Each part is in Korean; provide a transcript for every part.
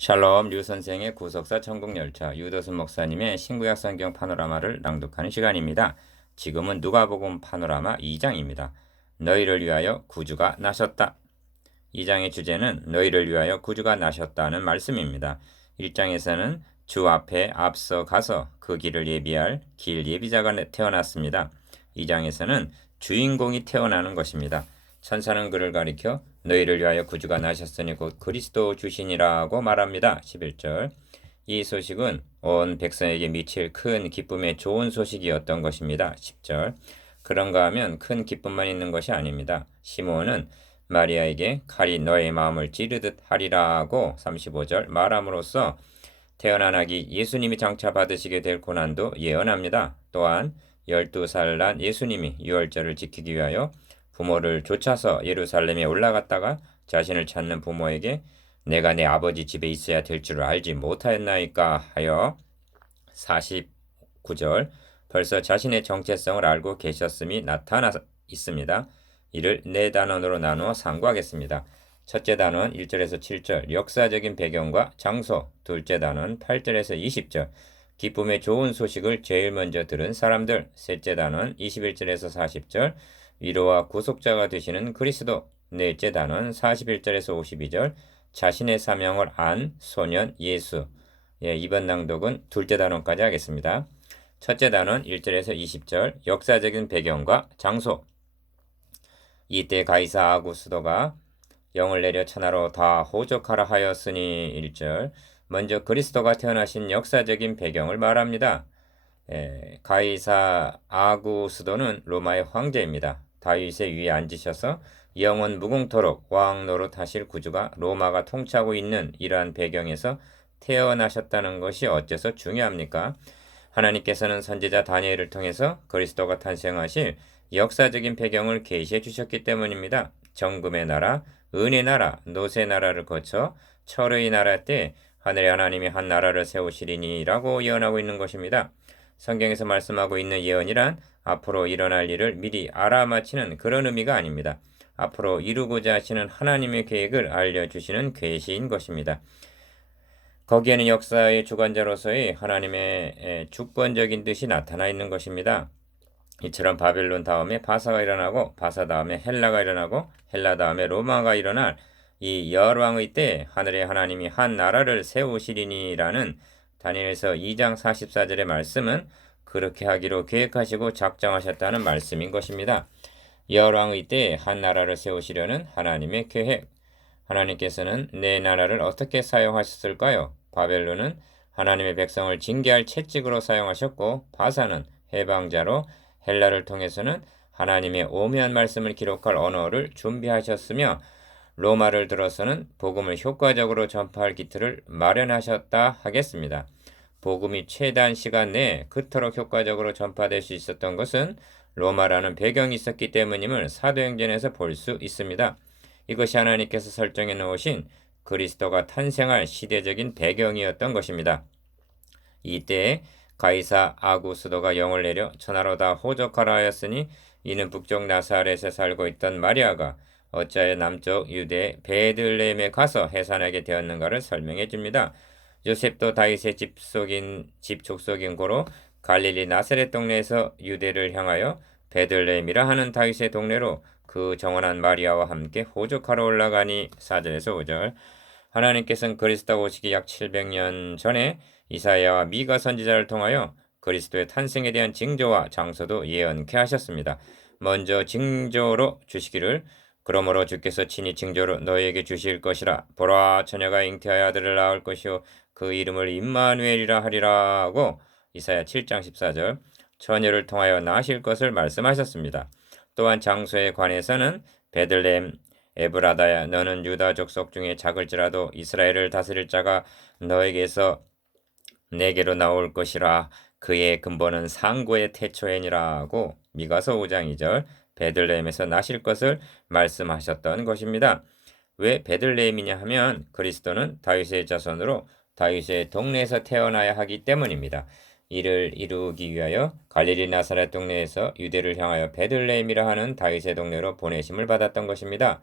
샬롬 류 선생의 구속사 천국열차 유도순 목사님의 신구약 성경 파노라마를 낭독하는 시간입니다. 지금은 누가복음 파노라마 2장입니다. 너희를 위하여 구주가 나셨다. 2장의 주제는 너희를 위하여 구주가 나셨다는 말씀입니다. 1장에서는 주 앞에 앞서 가서 그 길을 예비할 길 예비자가 태어났습니다. 2장에서는 주인공이 태어나는 것입니다. 천사는 그를 가리켜 너희를 위하여 구주가 나셨으니 곧 그리스도 주시니라고 말합니다. 11절. 이 소식은 온 백성에게 미칠 큰 기쁨의 좋은 소식이었던 것입니다. 10절. 그런가 하면 큰 기쁨만 있는 것이 아닙니다. 시몬은 마리아에게 칼이 너의 마음을 찌르듯 하리라고 35절 말함으로써 태어난 아기 예수님이 장차 받으시게 될 고난도 예언합니다. 또한 12살 난 예수님이 유월절을 지키기 위하여 부모를 쫓아서 예루살렘에 올라갔다가 자신을 찾는 부모에게 내가 내 아버지 집에 있어야 될 줄을 알지 못하였나이까 하여 49절 벌써 자신의 정체성을 알고 계셨음이 나타나 있습니다. 이를 네 단원으로 나누어 상고하겠습니다. 첫째 단원 1절에서 7절 역사적인 배경과 장소, 둘째 단원 8절에서 20절 기쁨의 좋은 소식을 제일 먼저 들은 사람들, 셋째 단원 21절에서 40절 위로와 구속자가 되시는 그리스도, 넷째 단원 41절에서 52절 자신의 사명을 안 소년 예수. 이번 낭독은 둘째 단원까지 하겠습니다. 첫째 단원 1절에서 20절 역사적인 배경과 장소. 이때 가이사 아구스도가 영을 내려 천하로 다 호족하라 하였으니 1절 먼저 그리스도가 태어나신 역사적인 배경을 말합니다. 가이사 아구스도는 로마의 황제입니다. 다윗의 위에 앉으셔서 영원 무궁토록 왕 노릇하실 구주가 로마가 통치하고 있는 이러한 배경에서 태어나셨다는 것이 어째서 중요합니까? 하나님께서는 선지자 다니엘을 통해서 그리스도가 탄생하실 역사적인 배경을 계시해 주셨기 때문입니다. 정금의 나라, 은의 나라, 노새 나라를 거쳐 철의 나라 때 하늘의 하나님이 한 나라를 세우시리니라고 예언하고 있는 것입니다. 성경에서 말씀하고 있는 예언이란 앞으로 일어날 일을 미리 알아맞히는 그런 의미가 아닙니다. 앞으로 이루고자 하시는 하나님의 계획을 알려주시는 계시인 것입니다. 거기에는 역사의 주관자로서의 하나님의 주권적인 뜻이 나타나 있는 것입니다. 이처럼 바벨론 다음에 바사가 일어나고 바사 다음에 헬라가 일어나고 헬라 다음에 로마가 일어날 이 열왕의 때 하늘의 하나님이 한 나라를 세우시리니라는 다니엘서 2장 44절의 말씀은 그렇게 하기로 계획하시고 작정하셨다는 말씀인 것입니다. 열왕의 때 한 나라를 세우시려는 하나님의 계획. 하나님께서는 내 나라를 어떻게 사용하셨을까요? 바벨론은 하나님의 백성을 징계할 채찍으로 사용하셨고 바사는 해방자로 헬라를 통해서는 하나님의 오묘한 말씀을 기록할 언어를 준비하셨으며 로마를 들어서는 복음을 효과적으로 전파할 기틀을 마련하셨다 하겠습니다. 복음이 최단 시간 내에 그토록 효과적으로 전파될 수 있었던 것은 로마라는 배경이 있었기 때문임을 사도행전에서 볼 수 있습니다. 이것이 하나님께서 설정해 놓으신 그리스도가 탄생할 시대적인 배경이었던 것입니다. 이때에 가이사 아구스도가 영을 내려 천하로 다 호족하라 하였으니 이는 북쪽 나사렛에 살고 있던 마리아가 어찌하여 남쪽 유대 베들레헴에 가서 해산하게 되었는가를 설명해 줍니다. 요셉도 다윗의 집 족속인 고로 갈릴리 나사렛 동네에서 유대를 향하여 베들레헴이라 하는 다윗의 동네로 그 정원한 마리아와 함께 호족하러 올라가니 4절에서 5절 하나님께서는 그리스도 오시기 약 700년 전에 이사야와 미가 선지자를 통하여 그리스도의 탄생에 대한 징조와 장소도 예언케 하셨습니다. 먼저 징조로 주시기를 그러므로 주께서 친히 징조로 너희에게 주실 것이라 보라 처녀가 잉태하여 아들을 낳을 것이요 그 이름을 임마누엘이라 하리라고 이사야 7장 14절 처녀를 통하여 나실 것을 말씀하셨습니다. 또한 장소에 관해서는 베들레헴 에브라다야 너는 유다 족속 중에 작을지라도 이스라엘을 다스릴 자가 너에게서 내게로 나올 것이라 그의 근본은 상고의 태초에니라고 미가서 5장 2절 베들레헴에서 나실 것을 말씀하셨던 것입니다. 왜 베들레헴이냐 하면 그리스도는 다윗의 자손으로 다윗의 동네에서 태어나야 하기 때문입니다. 이를 이루기 위하여 갈릴리 나사렛 동네에서 유대를 향하여 베들레헴이라 하는 다윗의 동네로 보내심을 받았던 것입니다.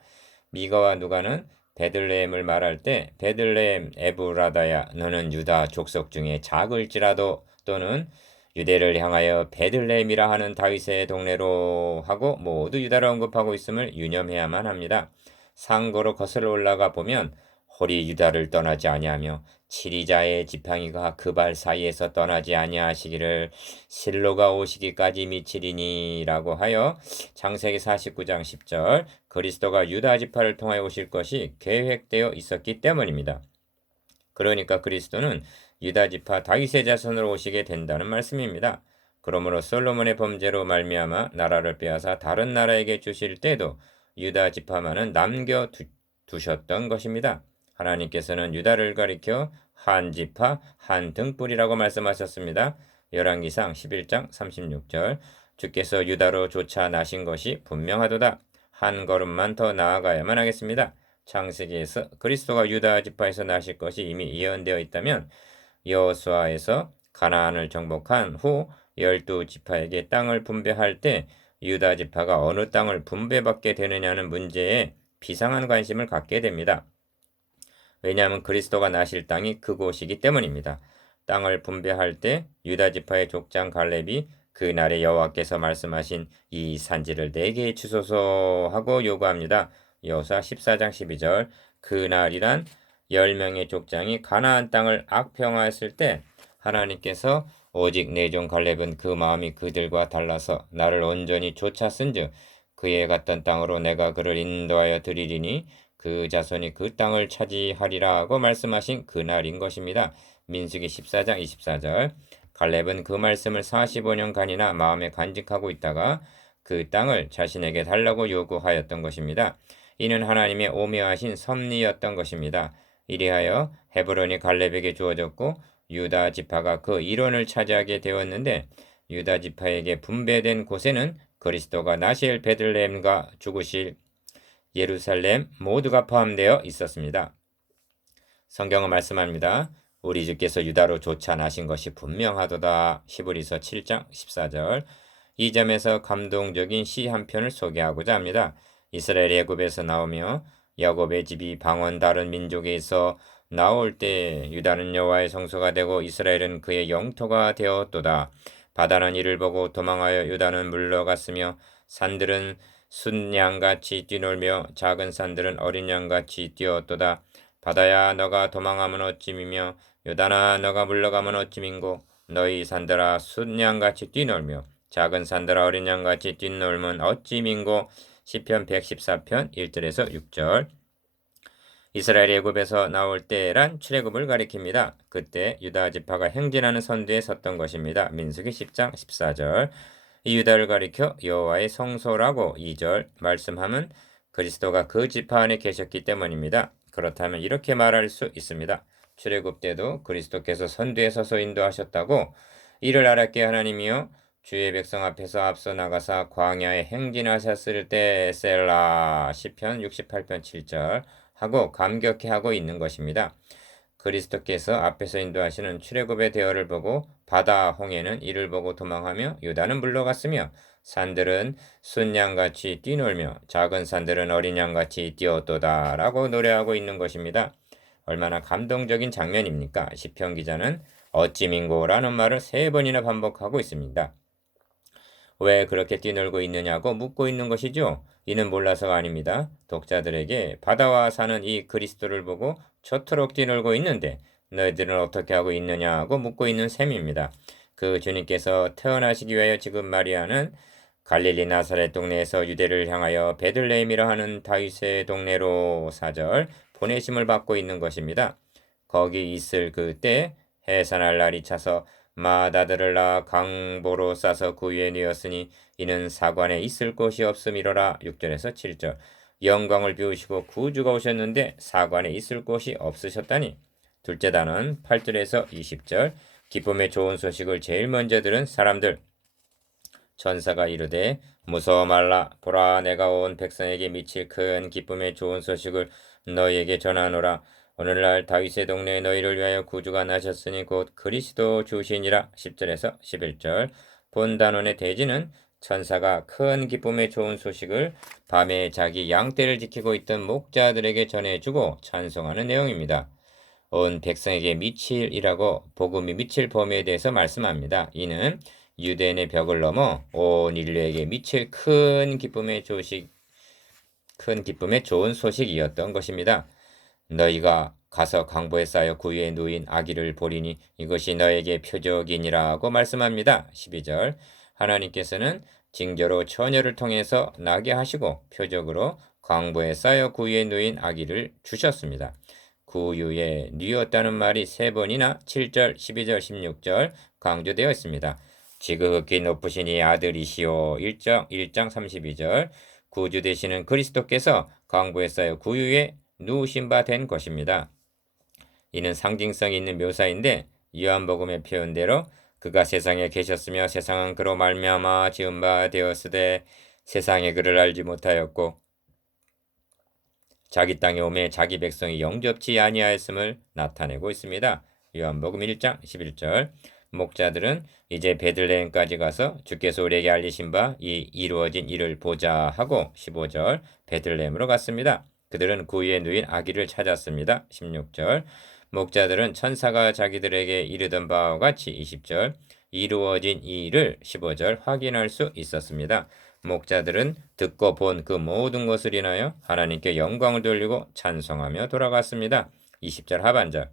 미가와 누가는 베들레헴을 말할 때 베들레헴 에브라다야 너는 유다 족속 중에 작을지라도 또는 유대를 향하여 베들레헴이라 하는 다윗의 동네로 하고 모두 유다를 언급하고 있음을 유념해야만 합니다. 상고로 거슬러 올라가 보면 홀이 유다를 떠나지 아니하며 치리자의 지팡이가 그 발 사이에서 떠나지 아니하시기를 실로가 오시기까지 미치리니라고 하여 창세기 49장 10절 그리스도가 유다 지파를 통하여 오실 것이 계획되어 있었기 때문입니다. 그러니까 그리스도는 유다 지파 다윗의 자손으로 오시게 된다는 말씀입니다. 그러므로 솔로몬의 범죄로 말미암아 나라를 빼앗아 다른 나라에게 주실 때도 유다 지파만은 남겨 두셨던 것입니다. 하나님께서는 유다를 가리켜 한 지파 한 등불이라고 말씀하셨습니다. 열왕기상 11장 36절 주께서 유다로 쫓아나신 것이 분명하도다. 한 걸음만 더 나아가야만 하겠습니다. 창세기에서 그리스도가 유다 지파에서 나실 것이 이미 예언되어 있다면 여호수아에서 가나안을 정복한 후 12지파에게 땅을 분배할 때 유다 지파가 어느 땅을 분배받게 되느냐는 문제에 비상한 관심을 갖게 됩니다. 왜냐하면 그리스도가 나실 땅이 그곳이기 때문입니다. 땅을 분배할 때 유다 지파의 족장 갈렙이 그날에 여호와께서 말씀하신 이 산지를 내게 주소서 하고 요구합니다. 여호수아 14장 12절 그날이란 10명의 족장이 가나안 땅을 악평하였을 때 하나님께서 오직 내 종 갈렙은 그 마음이 그들과 달라서 나를 온전히 쫓았은즉 그의 갔던 땅으로 내가 그를 인도하여 드리리니 그 자손이 그 땅을 차지하리라 고 말씀하신 그날인 것입니다. 민수기 14장 24절 갈렙은 그 말씀을 45년간이나 마음에 간직하고 있다가 그 땅을 자신에게 달라고 요구하였던 것입니다. 이는 하나님의 오묘하신 섭리였던 것입니다. 이리하여 헤브론이 갈렙에게 주어졌고 유다 지파가 그 일원을 차지하게 되었는데 유다 지파에게 분배된 곳에는 그리스도가 나실 베들레헴과 죽으실 예루살렘 모두가 포함되어 있었습니다. 성경은 말씀합니다. 우리 주께서 유다로 쫓아나신 것이 분명하도다. 히브리서 7장 14절 이 점에서 감동적인 시 한 편을 소개하고자 합니다. 이스라엘 애굽에서 나오며 야곱의 집이 방언 다른 민족에서 나올 때 유다는 여호와의 성소가 되고 이스라엘은 그의 영토가 되었도다. 바다는 이를 보고 도망하여 유다는 물러갔으며 산들은 순양같이 뛰놀며 작은 산들은 어린 양같이 뛰었도다. 바다야 너가 도망하면 어찌미며 유다나 너가 물러가면 어찌민고 너희 산들아 순양같이 뛰놀며 작은 산들아 어린 양같이 뛰놀면 어찌민고 시편 114편 1절에서 6절 이스라엘 애굽에서 나올 때란 출애굽을 가리킵니다. 그때 유다 지파가 행진하는 선두에 섰던 것입니다. 민수기 10장 14절 이 유다를 가리켜 여호와의 성소라고 2절 말씀하면 그리스도가 그 지파 안에 계셨기 때문입니다. 그렇다면 이렇게 말할 수 있습니다. 출애굽 때도 그리스도께서 선두에 서서 인도하셨다고 이를 알았게 하나님이여 주의 백성 앞에서 앞서 나가사 광야에 행진하셨을 때 셀라 시편 68편 7절 하고 감격해 하고 있는 것입니다. 그리스도께서 앞에서 인도하시는 출애굽의 대열을 보고 바다 홍해는 이를 보고 도망하며 유다는 물러갔으며 산들은 순양같이 뛰놀며 작은 산들은 어린 양같이 뛰었도다 라고 노래하고 있는 것입니다. 얼마나 감동적인 장면입니까? 시편 기자는 어찌민고라는 말을 3번이나 반복하고 있습니다. 왜 그렇게 뛰놀고 있느냐고 묻고 있는 것이죠. 이는 몰라서가 아닙니다. 독자들에게 바다와 사는 이 그리스도를 보고 저토록 뛰놀고 있는데 너희들은 어떻게 하고 있느냐고 묻고 있는 셈입니다. 그 주님께서 태어나시기 위하여 지금 마리아는 갈릴리 나사렛 동네에서 유대를 향하여 베들레헴이라 하는 다윗의 동네로 4절 보내심을 받고 있는 것입니다. 거기 있을 그때 해산할 날이 차서 마다들을 낳아 강보로 싸서 그 위에 뉘었으니 이는 사관에 있을 곳이 없음이로라. 6절에서 7절 영광을 비우시고 구주가 오셨는데 사관에 있을 곳이 없으셨다니. 둘째 단원 8절에서 20절 기쁨의 좋은 소식을 제일 먼저 들은 사람들 천사가 이르되 무서워 말라 보라 내가 온 백성에게 미칠 큰 기쁨의 좋은 소식을 너희에게 전하노라. 오늘날 다윗의 동네에 너희를 위하여 구주가 나셨으니 곧 그리스도 주시니라. 10절에서 11절 본 단원의 대지는 천사가 큰 기쁨의 좋은 소식을 밤에 자기 양떼를 지키고 있던 목자들에게 전해주고 찬송하는 내용입니다. 온 백성에게 미칠이라고 복음이 미칠 범위에 대해서 말씀합니다. 이는 유대인의 벽을 넘어 온 인류에게 미칠 큰 기쁨의 좋은 소식이었던 것입니다. 너희가 가서 강보에 쌓여 구유에 누인 아기를 보리니 이것이 너에게 표적이니라고 말씀합니다. 12절 하나님께서는 징조로 처녀를 통해서 나게 하시고 표적으로 강보에 쌓여 구유에 누인 아기를 주셨습니다. 구유에 누였다는 말이 3번이나 7절, 12절, 16절 강조되어 있습니다. 지극히 높으신 이 아들이시오 1장 32절 구주 되시는 그리스도께서 강보에 쌓여 구유에 누우신 바 된 것입니다. 이는 상징성이 있는 묘사인데 요한복음의 표현대로 그가 세상에 계셨으며 세상은 그로 말미암아 지은 바 되었으되 세상에 그를 알지 못하였고 자기 땅에 오매 자기 백성이 영접치 아니하였음을 나타내고 있습니다. 요한복음 1장 11절 목자들은 이제 베들레헴까지 가서 주께서 우리에게 알리신 바 이 이루어진 일을 보자 하고 15절 베들레헴으로 갔습니다. 그들은 구유에 누인 아기를 찾았습니다. 16절 목자들은 천사가 자기들에게 이르던 바와 같이 20절 이루어진 이 일을 15절 확인할 수 있었습니다. 목자들은 듣고 본 그 모든 것을 인하여 하나님께 영광을 돌리고 찬송하며 돌아갔습니다. 20절 하반절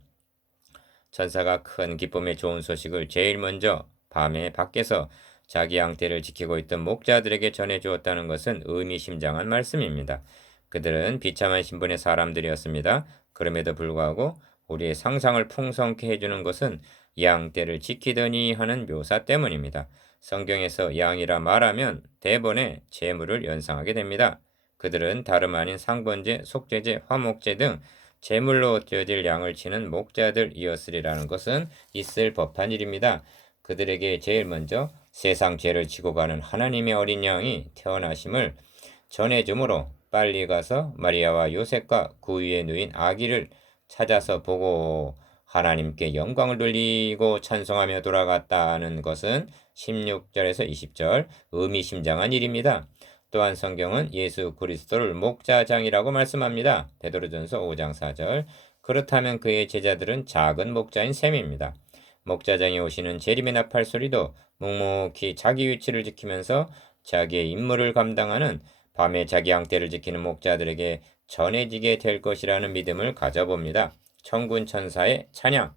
천사가 큰 기쁨의 좋은 소식을 제일 먼저 밤에 밖에서 자기 양떼를 지키고 있던 목자들에게 전해주었다는 것은 의미심장한 말씀입니다. 그들은 비참한 신분의 사람들이었습니다. 그럼에도 불구하고 우리의 상상을 풍성케 해주는 것은 양떼를 지키더니 하는 묘사 때문입니다. 성경에서 양이라 말하면 대번에 재물을 연상하게 됩니다. 그들은 다름 아닌 상번제, 속죄제, 화목제 등 제물로 드려질 양을 치는 목자들이었으리라는 것은 있을 법한 일입니다. 그들에게 제일 먼저 세상 죄를 지고 가는 하나님의 어린 양이 태어나심을 전해주므로 빨리 가서 마리아와 요셉과 구유에 누인 아기를 찾아서 보고 하나님께 영광을 돌리고 찬송하며 돌아갔다는 것은 16절에서 20절 의미심장한 일입니다. 또한 성경은 예수 그리스도를 목자장이라고 말씀합니다. 베드로전서 5장 4절 그렇다면 그의 제자들은 작은 목자인 셈입니다. 목자장이 오시는 재림의 나팔 소리도 묵묵히 자기 위치를 지키면서 자기의 임무를 감당하는 밤에 자기 양떼를 지키는 목자들에게 전해지게 될 것이라는 믿음을 가져봅니다. 천군 천사의 찬양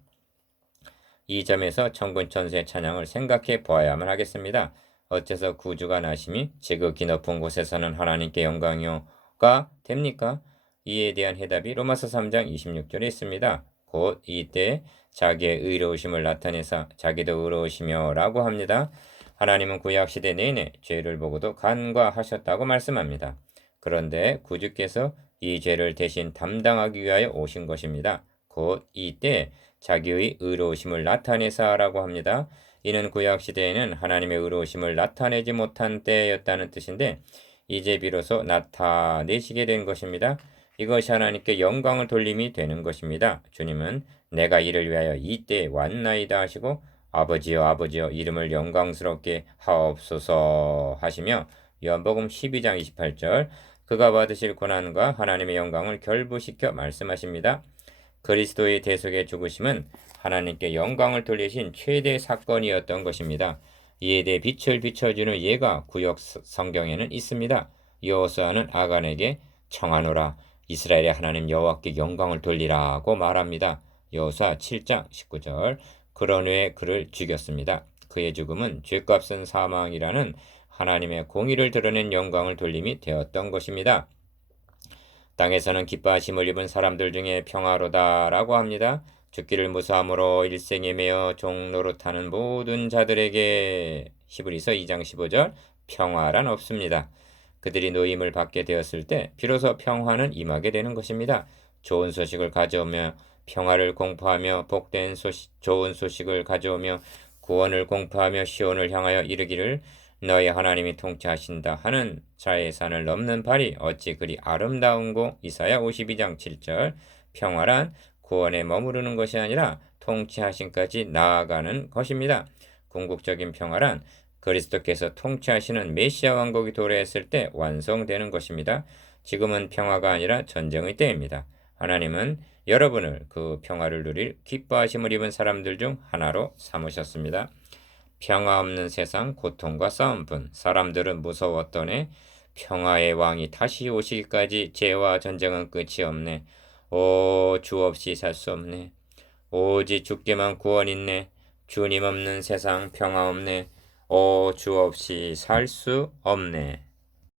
이 점에서 천군 천사의 찬양을 생각해 보아야만 하겠습니다. 어째서 구주가 나심이 지극히 높은 곳에서는 하나님께 영광이요가 됩니까? 이에 대한 해답이 로마서 3장 26절에 있습니다. 곧 이때 자기의 의로우심을 나타내사 자기도 의로우시며 라고 합니다. 하나님은 구약시대 내내 죄를 보고도 간과하셨다고 말씀합니다. 그런데 구주께서 이 죄를 대신 담당하기 위하여 오신 것입니다. 곧 이때 자기의 의로우심을 나타내사라고 합니다. 이는 구약시대에는 하나님의 의로우심을 나타내지 못한 때였다는 뜻인데 이제 비로소 나타내시게 된 것입니다. 이것이 하나님께 영광을 돌림이 되는 것입니다. 주님은 내가 이를 위하여 이때에 왔나이다 하시고 아버지여 이름을 영광스럽게 하옵소서 하시며 요한복음 12장 28절 그가 받으실 고난과 하나님의 영광을 결부시켜 말씀하십니다. 그리스도의 대속의 죽으심은 하나님께 영광을 돌리신 최대 사건이었던 것입니다. 이에 대해 빛을 비춰주는 예가 구약 성경에는 있습니다. 여호수아는 아간에게 청하노라 이스라엘의 하나님 여호와께 영광을 돌리라고 말합니다. 여호수아 7장 19절 그런 후에 그를 죽였습니다. 그의 죽음은 죄값은 사망이라는 하나님의 공의를 드러낸 영광을 돌림이 되었던 것입니다. 땅에서는 기뻐하심을 입은 사람들 중에 평화로다라고 합니다. 죽기를 무사함으로 일생에 매여 종노릇하는 모든 자들에게 히브리서 2장 15절 평화란 없습니다. 그들이 노임을 받게 되었을 때 비로소 평화는 임하게 되는 것입니다. 좋은 소식을 가져오며 평화를 공포하며 복된 좋은 소식을 가져오며 구원을 공포하며 시온을 향하여 이르기를 너희 하나님이 통치하신다 하는 자의 산을 넘는 발이 어찌 그리 아름다운고 이사야 52장 7절 평화란 구원에 머무르는 것이 아니라 통치하심까지 나아가는 것입니다. 궁극적인 평화란 그리스도께서 통치하시는 메시아 왕국이 도래했을 때 완성되는 것입니다. 지금은 평화가 아니라 전쟁의 때입니다. 하나님은 여러분을 그 평화를 누릴 기뻐하심을 입은 사람들 중 하나로 삼으셨습니다. 평화 없는 세상, 고통과 싸움뿐. 사람들은 무서웠더니 평화의 왕이 다시 오시기까지 죄와 전쟁은 끝이 없네. 오, 주 없이 살 수 없네. 오직 주께만 구원 있네. 주님 없는 세상 평화 없네. 오, 주 없이 살 수 없네.